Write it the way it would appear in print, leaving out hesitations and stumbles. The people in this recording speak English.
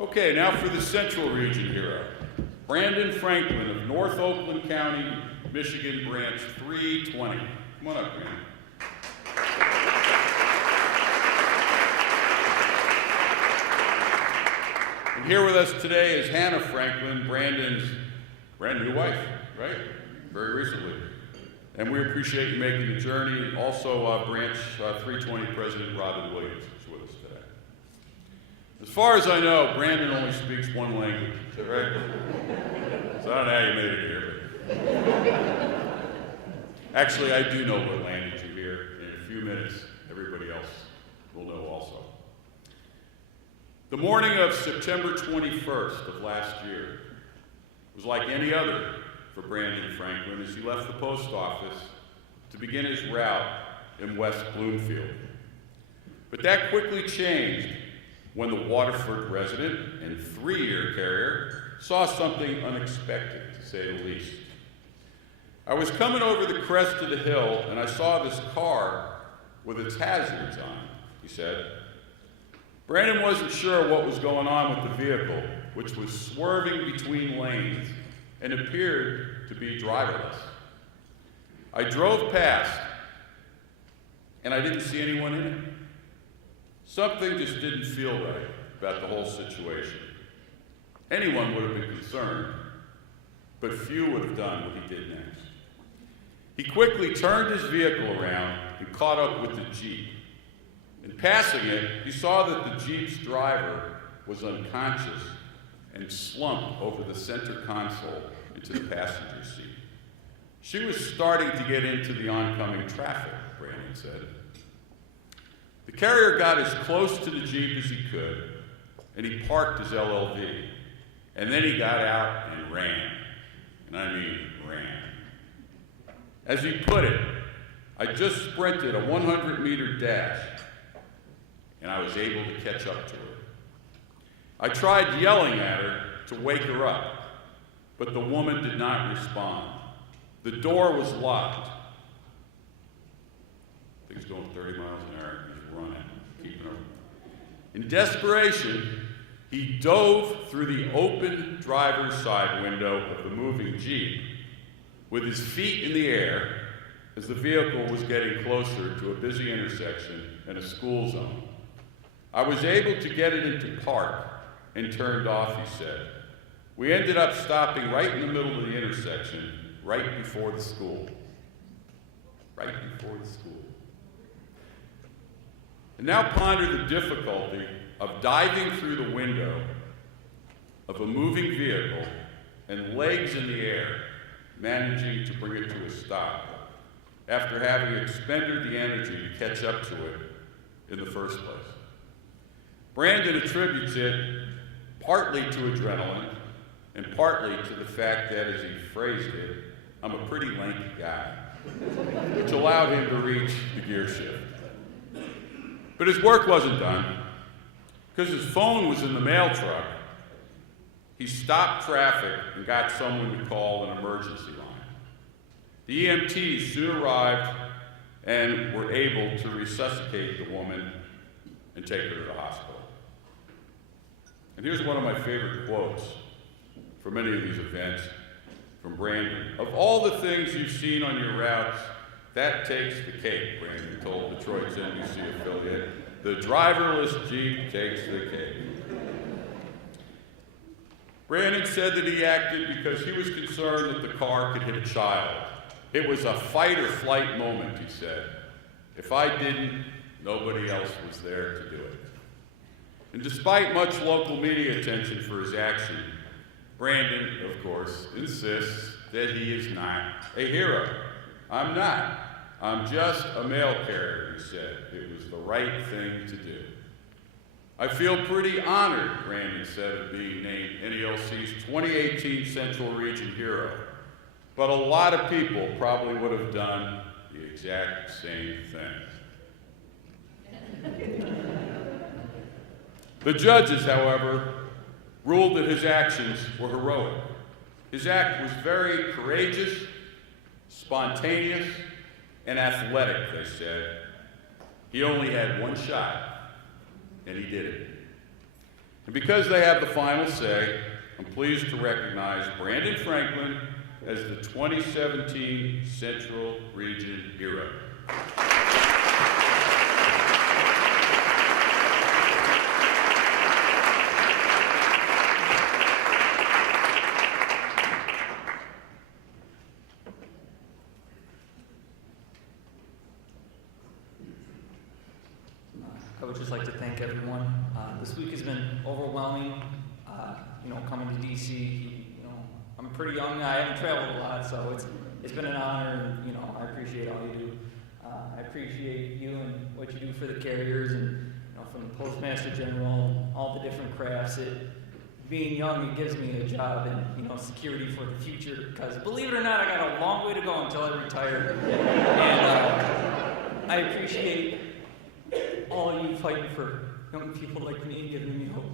Okay, now for the Central Region hero, Brandon Franklin of North Oakland County, Michigan, Branch 320. Come on up, Brandon. And here with us today is Hannah Franklin, Brandon's brand new wife, right? Very recently. And we appreciate you making the journey. Also, Branch 320 President Robin Williams is with us today. As far as I know, Brandon only speaks one language, is that right? So I don't know how you made it here. But actually, I do know what language you hear. In a few minutes, everybody else will know also. The morning of September 21st of last year was like any other for Brandon Franklin as he left the post office to begin his route in West Bloomfield. But that quickly changed when the Waterford resident and 3-year carrier saw something unexpected, to say the least. I was coming over the crest of the hill and I saw this car with its hazards on, he said. Brandon wasn't sure what was going on with the vehicle, which was swerving between lanes and appeared to be driverless. I drove past, and I didn't see anyone in it. Something just didn't feel right about the whole situation. Anyone would have been concerned, but few would have done what he did next. He quickly turned his vehicle around and caught up with the Jeep. In passing it, he saw that the Jeep's driver was unconscious and slumped over the center console into the passenger seat. She was starting to get into the oncoming traffic, Brandon said. The carrier got as close to the Jeep as he could, and he parked his LLV. And then he got out and ran. And I mean ran. As he put it, I just sprinted a 100-meter dash, and I was able to catch up to her. I tried yelling at her to wake her up, but the woman did not respond. The door was locked. I think he's going 30 miles an hour. He's running, keeping her. In desperation, he dove through the open driver's side window of the moving Jeep with his feet in the air as the vehicle was getting closer to a busy intersection and a school zone. I was able to get it into park and turned off, he said. We ended up stopping right in the middle of the intersection, right before the school. Right before the school. And now ponder the difficulty of diving through the window of a moving vehicle and legs in the air, managing to bring it to a stop after having expended the energy to catch up to it in the first place. Brandon attributes it partly to adrenaline and partly to the fact that, as he phrased it, I'm a pretty lanky guy, which allowed him to reach the gear shift. But his work wasn't done. Because his phone was in the mail truck, he stopped traffic and got someone to call an emergency line. The EMTs soon arrived and were able to resuscitate the woman and take her to the hospital. And here's one of my favorite quotes from many of these events from Brandon. Of all the things you've seen on your routes, that takes the cake, Brandon told Detroit's NBC affiliate. The driverless Jeep takes the cake. Brandon said that he acted because he was concerned that the car could hit a child. It was a fight or flight moment, he said. If I didn't, nobody else was there to do it. And despite much local media attention for his action, Brandon, of course, insists that he is not a hero. I'm not. I'm just a mail carrier, he said. It was the right thing to do. I feel pretty honored, Brandon said, of being named NELC's 2018 Central Region Hero. But a lot of people probably would have done the exact same thing. The judges, however, ruled that his actions were heroic. His act was very courageous, spontaneous, and athletic, they said. He only had one shot, and he did it. And because they have the final say, I'm pleased to recognize Brandon Franklin as the 2017 Central Region Hero. I would just like to thank everyone. This week has been overwhelming. Coming to DC, I'm pretty young. I haven't traveled a lot, so it's been an honor, and I appreciate all you do. I appreciate you and what you do for the carriers, and from the Postmaster General, all the different crafts. Being young, it gives me a job and security for the future. Because believe it or not, I got a long way to go until I retire, and I appreciate all you fighting for young people like me and giving me hope.